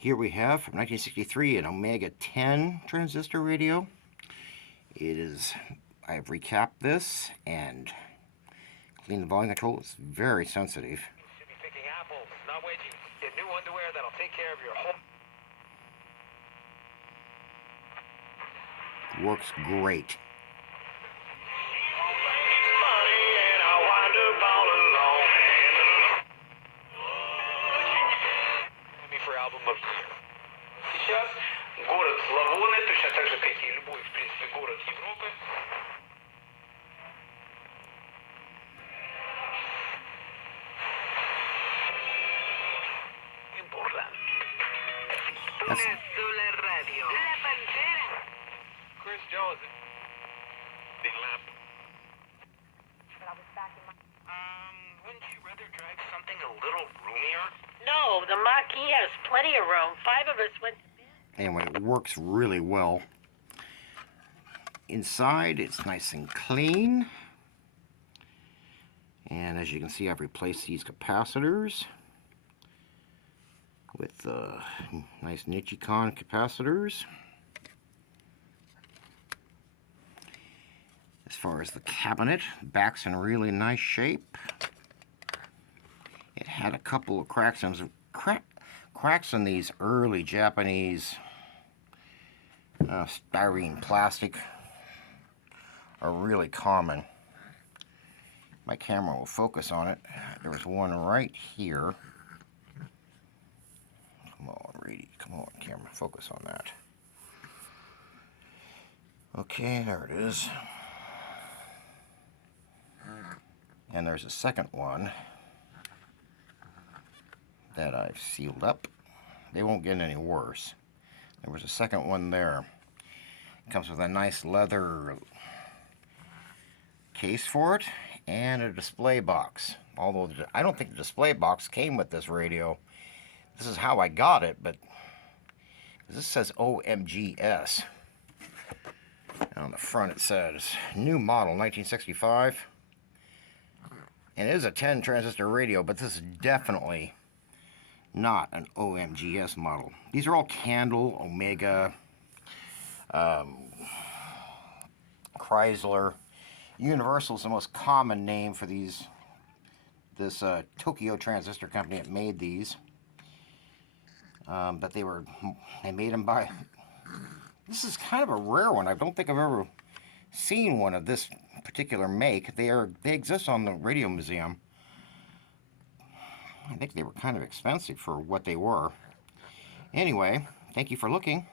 Here we have from 1963 an Omega 10 transistor radio. I've recapped this and cleaned the volume control. It's very sensitive. You should be picking apples, not wedgies. Get new underwear that'll take care of your whole... Works great. Album of сейчас город Славоны, точно так же, как и любой, в принципе, город Европы. Transistor Radio. La Pantera. Chris Jones. The lab. Wouldn't you rather drive something a little roomier? No, the Mach-E has plenty of room. 5 of us went to bed. Anyway, it works really well. Inside, it's nice and clean. And as you can see, I've replaced these capacitors with nice Nichicon capacitors. As far as the cabinet, back's in really nice shape. It had a couple of cracks. Cracks in these early Japanese styrene plastic are really common. My camera will focus on it. There was one right here. Come on, camera, focus on that. Okay, there it is. And there's a second one that I've sealed up. They won't get any worse. There was a second one there. It comes with a nice leather case for it and a display box. Although I don't think the display box came with this radio. This is how I got it, but this says OMGS. And on the front it says new model 1965. And it is a 10 transistor radio, but this is definitely not an OMGS model. These are all Candle, Omega, Krysler. Universal is the most common name for these. This Tokyo Transistor Company that made these. But they made them by... This is kind of a rare one. I don't think I've ever seen one of this particular make. They exist on the Radio Museum. I think they were kind of expensive for what they were. Anyway, thank you for looking.